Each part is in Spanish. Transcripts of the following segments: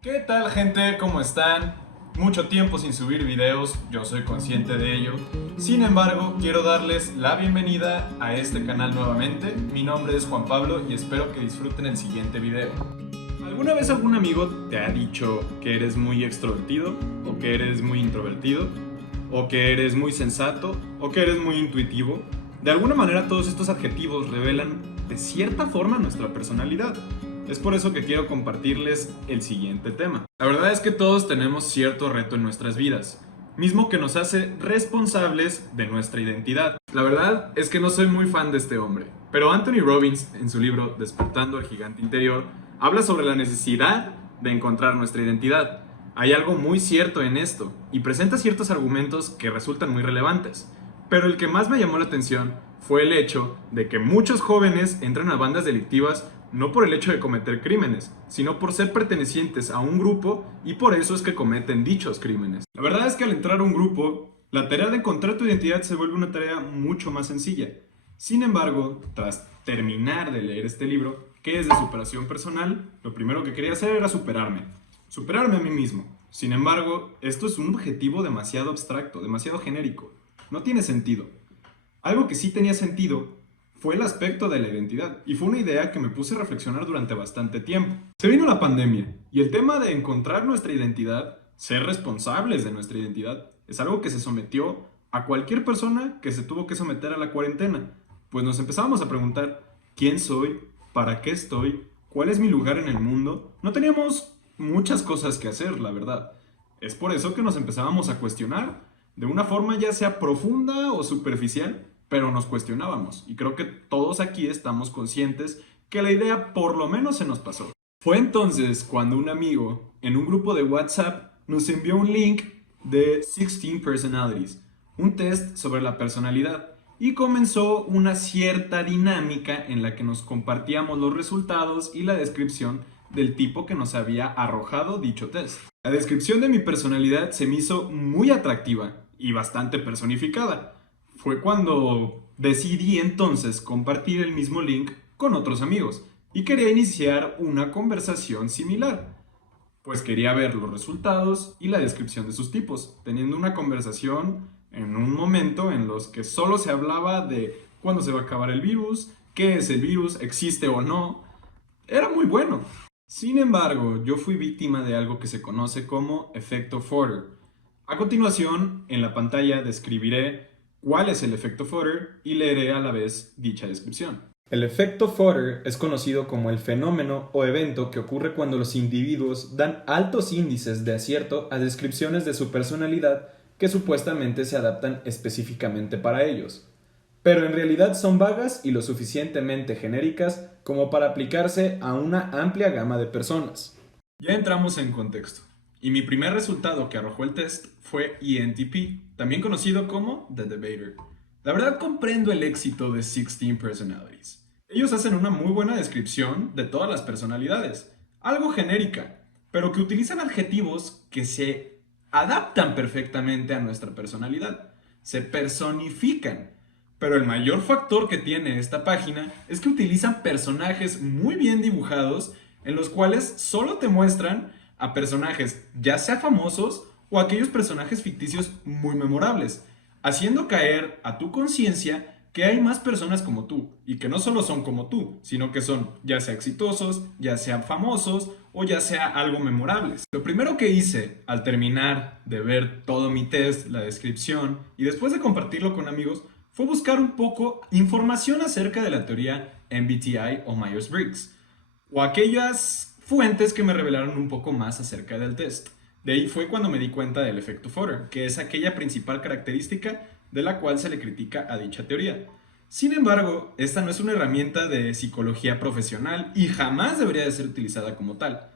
¿Qué tal, gente? ¿Cómo están? Mucho tiempo sin subir videos, yo soy consciente de ello. Sin embargo, quiero darles la bienvenida a este canal nuevamente. Mi nombre es Juan Pablo y espero que disfruten el siguiente video. ¿Alguna vez algún amigo te ha dicho que eres muy extrovertido? ¿O que eres muy introvertido? ¿O que eres muy sensato? ¿O que eres muy intuitivo? De alguna manera todos estos adjetivos revelan de cierta forma nuestra personalidad. Es por eso que quiero compartirles el siguiente tema. La verdad es que todos tenemos cierto reto en nuestras vidas, mismo que nos hace responsables de nuestra identidad. La verdad es que no soy muy fan de este hombre, pero Anthony Robbins, en su libro Despertando al Gigante Interior, habla sobre la necesidad de encontrar nuestra identidad. Hay algo muy cierto en esto, y presenta ciertos argumentos que resultan muy relevantes. Pero el que más me llamó la atención fue el hecho de que muchos jóvenes entran a bandas delictivas no por el hecho de cometer crímenes, sino por ser pertenecientes a un grupo y por eso es que cometen dichos crímenes. La verdad es que al entrar a un grupo, la tarea de encontrar tu identidad se vuelve una tarea mucho más sencilla. Sin embargo, tras terminar de leer este libro, que es de superación personal, lo primero que quería hacer era superarme a mí mismo. Sin embargo, esto es un objetivo demasiado abstracto, demasiado genérico. No tiene sentido. Algo que sí tenía sentido fue el aspecto de la identidad, y fue una idea que me puse a reflexionar durante bastante tiempo. Se vino la pandemia, y el tema de encontrar nuestra identidad, ser responsables de nuestra identidad, es algo que se sometió a cualquier persona que se tuvo que someter a la cuarentena. Pues nos empezábamos a preguntar, ¿quién soy? ¿Para qué estoy? ¿Cuál es mi lugar en el mundo? No teníamos muchas cosas que hacer, la verdad. Es por eso que nos empezábamos a cuestionar, de una forma ya sea profunda o superficial, pero nos cuestionábamos. Y creo que todos aquí estamos conscientes que la idea por lo menos se nos pasó. Fue entonces cuando un amigo en un grupo de WhatsApp nos envió un link de 16 Personalities, un test sobre la personalidad, y comenzó una cierta dinámica en la que nos compartíamos los resultados y la descripción del tipo que nos había arrojado dicho test. La descripción de mi personalidad se me hizo muy atractiva y bastante personificada. Fue cuando decidí entonces compartir el mismo link con otros amigos y quería iniciar una conversación similar, pues quería ver los resultados y la descripción de sus tipos, teniendo una conversación en un momento en los que solo se hablaba de cuándo se va a acabar el virus, qué es el virus, existe o no. Era muy bueno. Sin embargo, yo fui víctima de algo que se conoce como efecto Fodder. A continuación, en la pantalla describiré cuál es el efecto Fodder y leeré a la vez dicha descripción. El efecto Fodder es conocido como el fenómeno o evento que ocurre cuando los individuos dan altos índices de acierto a descripciones de su personalidad que supuestamente se adaptan específicamente para ellos, pero en realidad son vagas y lo suficientemente genéricas como para aplicarse a una amplia gama de personas. Ya entramos en contexto, y mi primer resultado que arrojó el test fue ENTP, también conocido como The Debater. La verdad comprendo el éxito de 16 Personalities. Ellos hacen una muy buena descripción de todas las personalidades, algo genérica, pero que utilizan adjetivos que se adaptan perfectamente a nuestra personalidad, se personifican. Pero el mayor factor que tiene esta página es que utilizan personajes muy bien dibujados en los cuales solo te muestran a personajes ya sea famosos o aquellos personajes ficticios muy memorables, haciendo caer a tu conciencia que hay más personas como tú y que no solo son como tú, sino que son ya sea exitosos, ya sea famosos o ya sea algo memorables. Lo primero que hice al terminar de ver todo mi test, la descripción y después de compartirlo con amigos fue buscar un poco información acerca de la teoría MBTI o Myers-Briggs, o aquellas fuentes que me revelaron un poco más acerca del test. De ahí fue cuando me di cuenta del efecto Fodder, que es aquella principal característica de la cual se le critica a dicha teoría. Sin embargo, esta no es una herramienta de psicología profesional y jamás debería de ser utilizada como tal.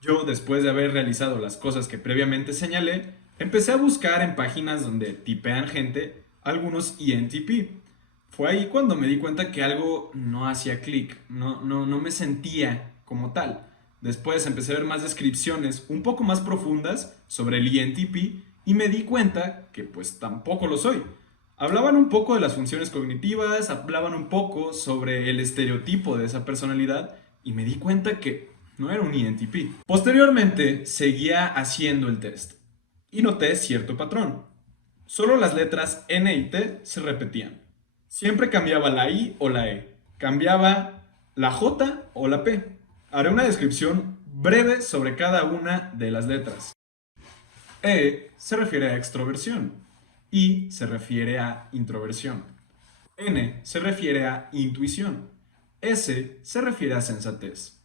Yo, después de haber realizado las cosas que previamente señalé, empecé a buscar en páginas donde tipean gente algunos ENTP. Fue ahí cuando me di cuenta que algo no hacía clic, no me sentía como tal. Después empecé a ver más descripciones un poco más profundas sobre el ENTP y me di cuenta que pues tampoco lo soy. Hablaban un poco de las funciones cognitivas, hablaban un poco sobre el estereotipo de esa personalidad y me di cuenta que no era un ENTP. Posteriormente, seguía haciendo el test y noté cierto patrón. Solo las letras N y T se repetían. Siempre cambiaba la I o la E. Cambiaba la J o la P. Haré una descripción breve sobre cada una de las letras. E se refiere a extroversión. I se refiere a introversión. N se refiere a intuición. S se refiere a sensatez.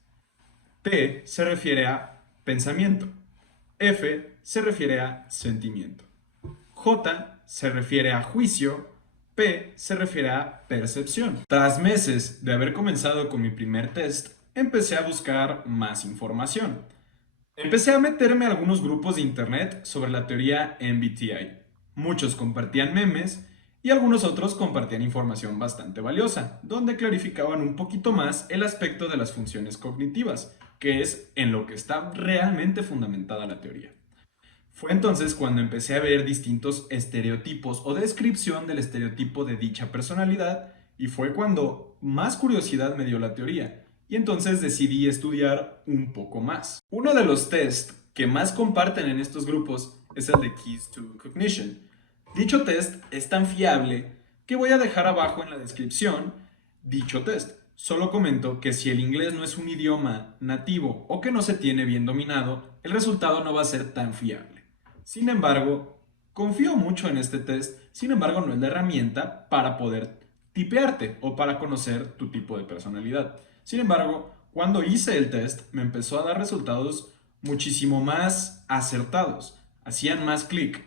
P se refiere a pensamiento. F se refiere a sentimiento. J se refiere a juicio. P se refiere a percepción. Tras meses de haber comenzado con mi primer test, empecé a buscar más información. Empecé a meterme a algunos grupos de internet sobre la teoría MBTI. Muchos compartían memes y algunos otros compartían información bastante valiosa, donde clarificaban un poquito más el aspecto de las funciones cognitivas, que es en lo que está realmente fundamentada la teoría. Fue entonces cuando empecé a ver distintos estereotipos o descripción del estereotipo de dicha personalidad y fue cuando más curiosidad me dio la teoría y entonces decidí estudiar un poco más. Uno de los tests que más comparten en estos grupos es el de Keys to Cognition. Dicho test es tan fiable que voy a dejar abajo en la descripción dicho test. Solo comento que si el inglés no es un idioma nativo o que no se tiene bien dominado, el resultado no va a ser tan fiable. Sin embargo, confío mucho en este test, sin embargo no es la herramienta para poder tipearte o para conocer tu tipo de personalidad. Sin embargo, cuando hice el test me empezó a dar resultados muchísimo más acertados, hacían más clic.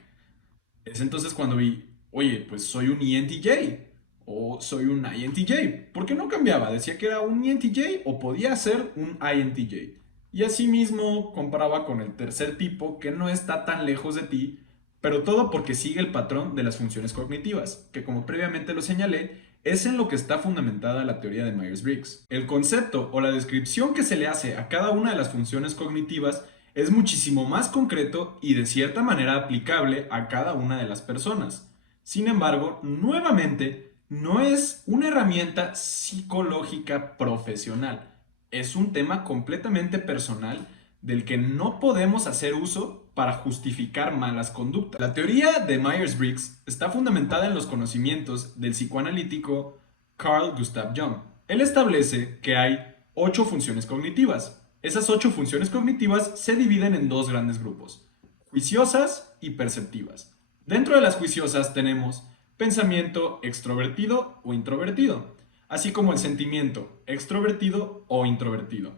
Es entonces cuando vi, oye, pues soy un ENTJ o soy un INTJ. ¿Por qué no cambiaba? Decía que era un ENTJ o podía ser un INTJ. Y asimismo comparaba con el tercer tipo que no está tan lejos de ti, pero todo porque sigue el patrón de las funciones cognitivas, que como previamente lo señalé, es en lo que está fundamentada la teoría de Myers-Briggs. El concepto o la descripción que se le hace a cada una de las funciones cognitivas es muchísimo más concreto y de cierta manera aplicable a cada una de las personas. Sin embargo, nuevamente, no es una herramienta psicológica profesional. Es un tema completamente personal del que no podemos hacer uso para justificar malas conductas. La teoría de Myers-Briggs está fundamentada en los conocimientos del psicoanalítico Carl Gustav Jung. Él establece que hay 8 funciones cognitivas. Esas 8 funciones cognitivas se dividen en dos grandes grupos, juiciosas y perceptivas. Dentro de las juiciosas tenemos pensamiento extrovertido o introvertido, así como el sentimiento extrovertido o introvertido.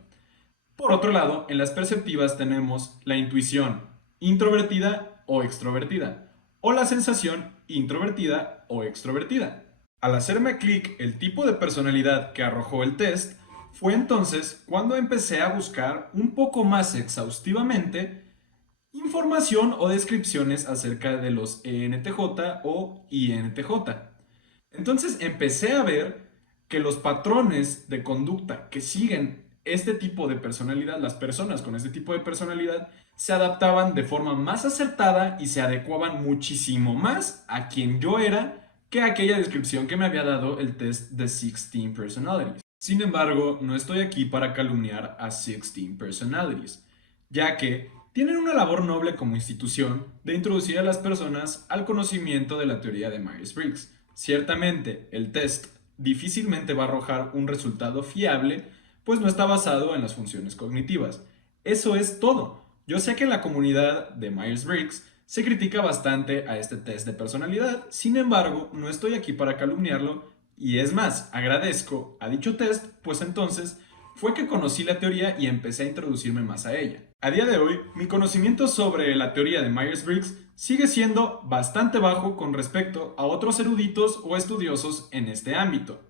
Por otro lado, en las perceptivas tenemos la intuición introvertida o extrovertida, o la sensación introvertida o extrovertida. Al hacerme clic el tipo de personalidad que arrojó el test, fue entonces cuando empecé a buscar un poco más exhaustivamente información o descripciones acerca de los ENTJ o INTJ. Entonces empecé a ver que los patrones de conducta que siguen este tipo de personalidad, las personas con este tipo de personalidad, se adaptaban de forma más acertada y se adecuaban muchísimo más a quien yo era que aquella descripción que me había dado el test de 16 Personalities. Sin embargo, no estoy aquí para calumniar a 16 Personalities, ya que tienen una labor noble como institución de introducir a las personas al conocimiento de la teoría de Myers-Briggs. Ciertamente, el test difícilmente va a arrojar un resultado fiable, pues no está basado en las funciones cognitivas. Eso es todo. Yo sé que en la comunidad de Myers-Briggs se critica bastante a este test de personalidad, sin embargo, no estoy aquí para calumniarlo y es más, agradezco a dicho test, pues entonces fue que conocí la teoría y empecé a introducirme más a ella. A día de hoy, mi conocimiento sobre la teoría de Myers-Briggs sigue siendo bastante bajo con respecto a otros eruditos o estudiosos en este ámbito.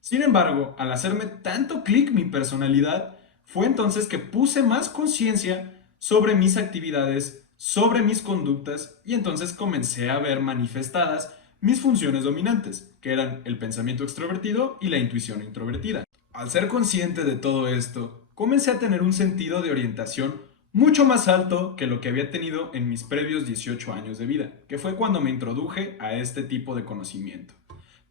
Sin embargo, al hacerme tanto clic mi personalidad, fue entonces que puse más conciencia sobre mis actividades, sobre mis conductas y entonces comencé a ver manifestadas mis funciones dominantes, que eran el pensamiento extrovertido y la intuición introvertida. Al ser consciente de todo esto, comencé a tener un sentido de orientación mucho más alto que lo que había tenido en mis previos 18 años de vida, que fue cuando me introduje a este tipo de conocimiento.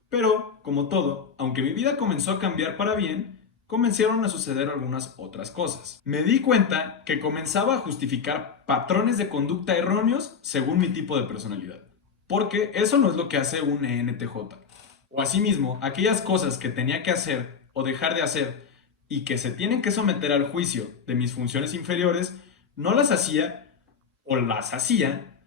Pero, como todo, aunque mi vida comenzó a cambiar para bien, comenzaron a suceder algunas otras cosas. Me di cuenta que comenzaba a justificar patrones de conducta erróneos según mi tipo de personalidad. Porque eso no es lo que hace un ENTJ. O asimismo, aquellas cosas que tenía que hacer o dejar de hacer y que se tienen que someter al juicio de mis funciones inferiores, no las hacía o las hacía,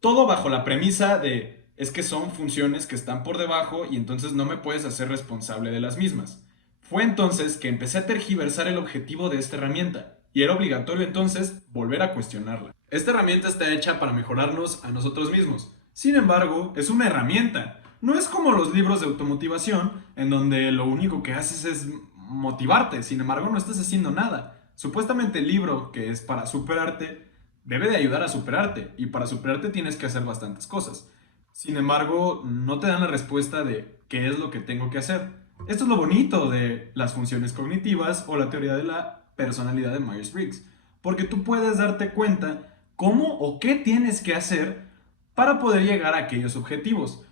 todo bajo la premisa de es que son funciones que están por debajo y entonces no me puedes hacer responsable de las mismas. Fue entonces que empecé a tergiversar el objetivo de esta herramienta y era obligatorio entonces volver a cuestionarla. Esta herramienta está hecha para mejorarnos a nosotros mismos. Sin embargo, es una herramienta. No es como los libros de automotivación en donde lo único que haces es motivarte, sin embargo no estás haciendo nada. Supuestamente el libro que es para superarte debe de ayudar a superarte y para superarte tienes que hacer bastantes cosas. Sin embargo, no te dan la respuesta de qué es lo que tengo que hacer. Esto es lo bonito de las funciones cognitivas o la teoría de la personalidad de Myers-Briggs, porque tú puedes darte cuenta cómo o qué tienes que hacer para poder llegar a aquellos objetivos.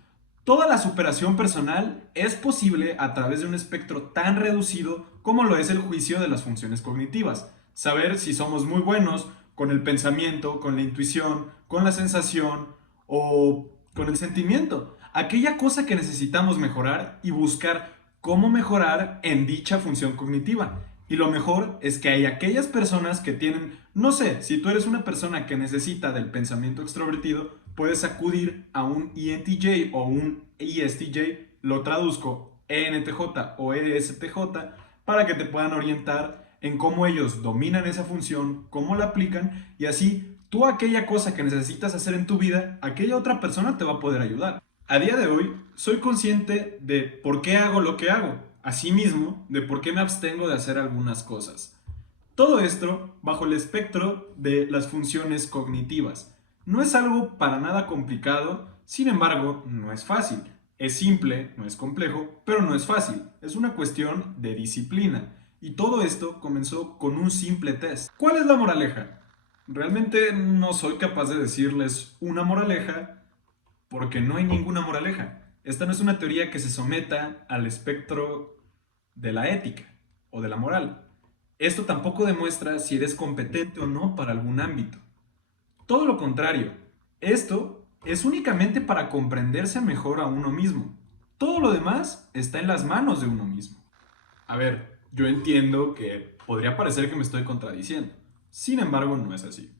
Toda la superación personal es posible a través de un espectro tan reducido como lo es el juicio de las funciones cognitivas. Saber si somos muy buenos con el pensamiento, con la intuición, con la sensación o con el sentimiento. Aquella cosa que necesitamos mejorar y buscar cómo mejorar en dicha función cognitiva. Y lo mejor es que hay aquellas personas que tienen, no sé, si tú eres una persona que necesita del pensamiento extrovertido, puedes acudir a un ENTJ o un ESTJ, lo traduzco ENTJ o ESTJ, para que te puedan orientar en cómo ellos dominan esa función, cómo la aplican y así tú aquella cosa que necesitas hacer en tu vida, aquella otra persona te va a poder ayudar. A día de hoy, soy consciente de por qué hago lo que hago, asimismo, de por qué me abstengo de hacer algunas cosas. Todo esto bajo el espectro de las funciones cognitivas. No es algo para nada complicado, sin embargo, no es fácil. Es simple, no es complejo, pero no es fácil. Es una cuestión de disciplina. Y todo esto comenzó con un simple test. ¿Cuál es la moraleja? Realmente no soy capaz de decirles una moraleja, porque no hay ninguna moraleja. Esta no es una teoría que se someta al espectro de la ética o de la moral. Esto tampoco demuestra si eres competente o no para algún ámbito. Todo lo contrario, esto es únicamente para comprenderse mejor a uno mismo. Todo lo demás está en las manos de uno mismo. A ver, yo entiendo que podría parecer que me estoy contradiciendo. Sin embargo, no es así.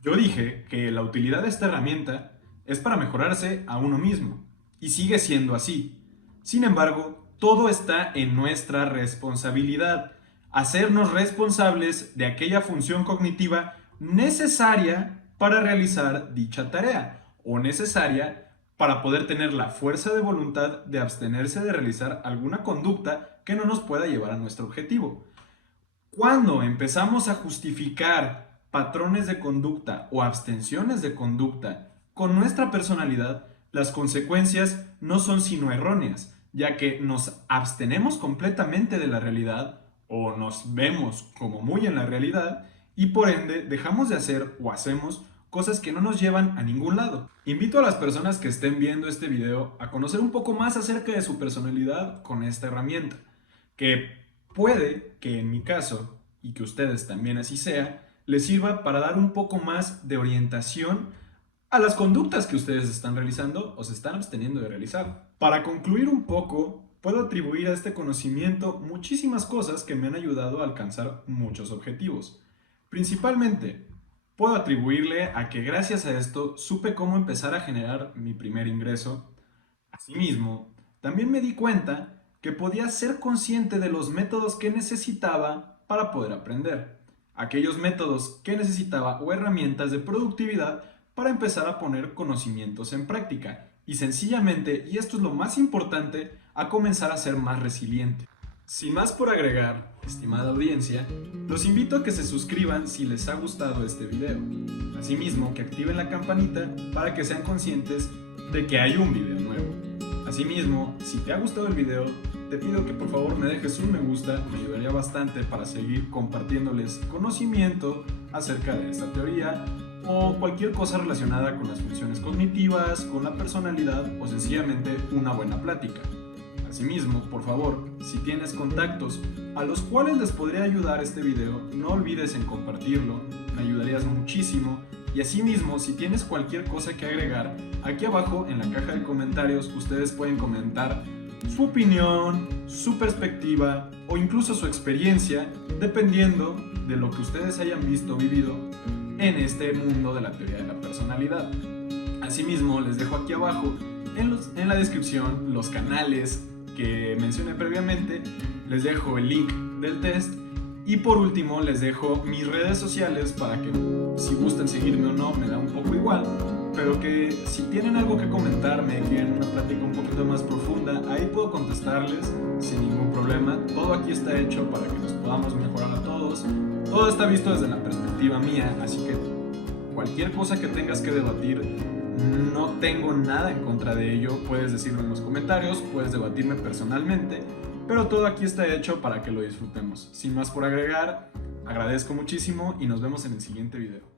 Yo dije que la utilidad de esta herramienta es para mejorarse a uno mismo, y sigue siendo así. Sin embargo, todo está en nuestra responsabilidad, hacernos responsables de aquella función cognitiva necesaria para realizar dicha tarea, o necesaria para poder tener la fuerza de voluntad de abstenerse de realizar alguna conducta que no nos pueda llevar a nuestro objetivo. Cuando empezamos a justificar patrones de conducta o abstenciones de conducta con nuestra personalidad, las consecuencias no son sino erróneas, ya que nos abstenemos completamente de la realidad o nos vemos como muy en la realidad y por ende dejamos de hacer o hacemos cosas que no nos llevan a ningún lado. Invito a las personas que estén viendo este video a conocer un poco más acerca de su personalidad con esta herramienta, que puede que en mi caso, y que ustedes también así sea, les sirva para dar un poco más de orientación a las conductas que ustedes están realizando o se están absteniendo de realizar. Para concluir un poco, puedo atribuir a este conocimiento muchísimas cosas que me han ayudado a alcanzar muchos objetivos. Principalmente, puedo atribuirle a que gracias a esto supe cómo empezar a generar mi primer ingreso. Asimismo, también me di cuenta que podía ser consciente de los métodos que necesitaba para poder aprender. Aquellos métodos que necesitaba o herramientas de productividad para empezar a poner conocimientos en práctica y sencillamente, y esto es lo más importante, a comenzar a ser más resiliente. Sin más por agregar, estimada audiencia, los invito a que se suscriban si les ha gustado este video. Asimismo, que activen la campanita para que sean conscientes de que hay un video nuevo. Asimismo, si te ha gustado el video, te pido que por favor me dejes un me gusta, me ayudaría bastante para seguir compartiéndoles conocimiento acerca de esta teoría o cualquier cosa relacionada con las funciones cognitivas, con la personalidad o sencillamente una buena plática. Asimismo, por favor, si tienes contactos a los cuales les podría ayudar este video, no olvides en compartirlo, me ayudarías muchísimo. Y asimismo, si tienes cualquier cosa que agregar, aquí abajo en la caja de comentarios ustedes pueden comentar su opinión, su perspectiva o incluso su experiencia, dependiendo de lo que ustedes hayan visto o vivido en este mundo de la teoría de la personalidad. Asimismo, les dejo aquí abajo en la descripción los canales que mencioné previamente, les dejo el link del test y por último les dejo mis redes sociales para que si gustan seguirme o no me da un poco igual, pero que si tienen algo que comentarme, quieren una plática un poquito más profunda, ahí puedo contestarles sin ningún problema. Todo aquí está hecho para que nos podamos mejorar a todos, todo está visto desde la perspectiva mía, así que cualquier cosa que tengas que debatir, no tengo nada en contra de ello, puedes decirlo en los comentarios, puedes debatirme personalmente, pero todo aquí está hecho para que lo disfrutemos. Sin más por agregar, agradezco muchísimo y nos vemos en el siguiente video.